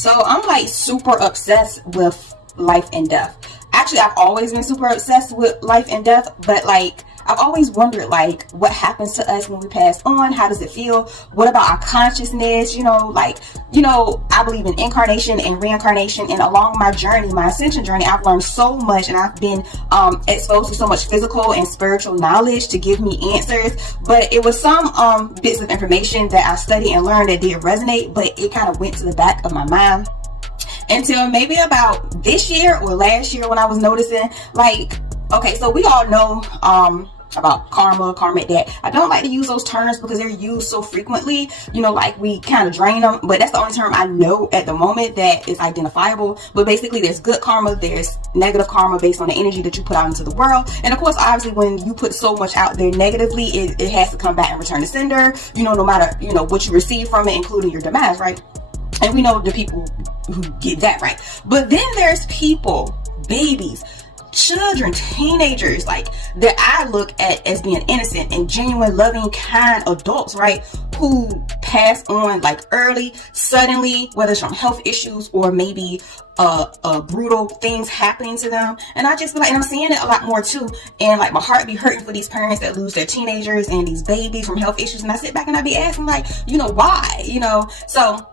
So I'm like super obsessed with life and death. Actually, I've always been super obsessed with life and death, but like I've always wondered like what happens to us when we pass on. How does it feel? What about our consciousness? I believe in incarnation and reincarnation, and along my journey, my ascension journey, I've learned so much, and I've been exposed to so much physical and spiritual knowledge to give me answers. But it was some bits of information that I studied and learned that did resonate, but it kind of went to the back of my mind until maybe about this year or last year when I was noticing, like, okay, so we all know about karma, karmic debt. I don't like to use those terms because they're used so frequently, like we kind of drain them, but that's the only term I know at the moment that is identifiable. But basically there's good karma, there's negative karma based on the energy that you put out into the world. And of course, obviously when you put so much out there negatively, it has to come back and return to sender, no matter, what you receive from it, including your demise, right? And we know the people who get that right. But then there's people, babies, children, teenagers, like that I look at as being innocent and genuine, loving, kind adults, right? Who pass on like early, suddenly, whether it's from health issues or maybe brutal things happening to them. And I just feel like, and I'm seeing it a lot more too. And like my heart be hurting for these parents that lose their teenagers and these babies from health issues. And I sit back and I be asking like, why? So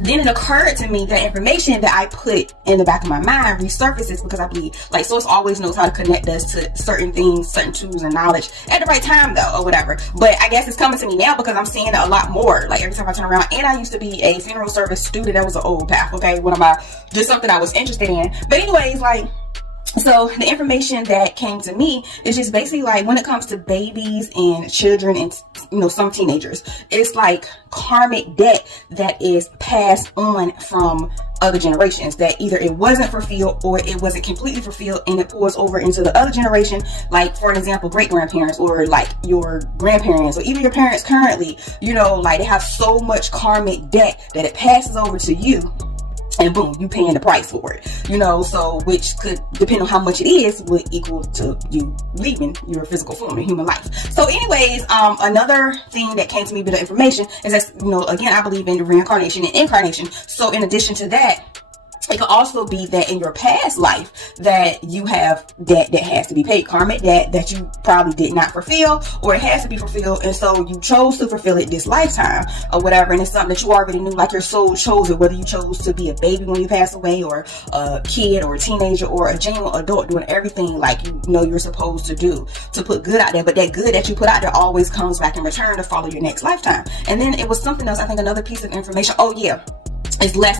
then it occurred to me that information that I put in the back of my mind resurfaces because I believe, like, source always knows how to connect us to certain things, certain tools and knowledge at the right time, though, or whatever. But I guess it's coming to me now because I'm seeing it a lot more, like, every time I turn around. And I used to be a funeral service student. That was an old path, okay? Just something I was interested in. But anyways, like, so the information that came to me is just basically like when it comes to babies and children and some teenagers, it's like karmic debt that is passed on from other generations, that either it wasn't fulfilled or it wasn't completely fulfilled, and it pours over into the other generation, like for an example, great grandparents or like your grandparents or even your parents currently, like they have so much karmic debt that it passes over to you. And boom, you paying the price for it, so which could, depend on how much it is, would equal to you leaving your physical form in human life. So anyways, another thing that came to me, bit of information, is that, again, I believe in reincarnation and incarnation. So in addition to that, it could also be that in your past life that you have debt that has to be paid, karmic debt that you probably did not fulfill, or it has to be fulfilled, and so you chose to fulfill it this lifetime or whatever, and it's something that you already knew, like your soul chose it, whether you chose to be a baby when you pass away, or a kid or a teenager or a genuine adult doing everything like you're supposed to do to put good out there. But that good that you put out there always comes back in return to follow your next lifetime. And then it was something else, I think another piece of information, it's less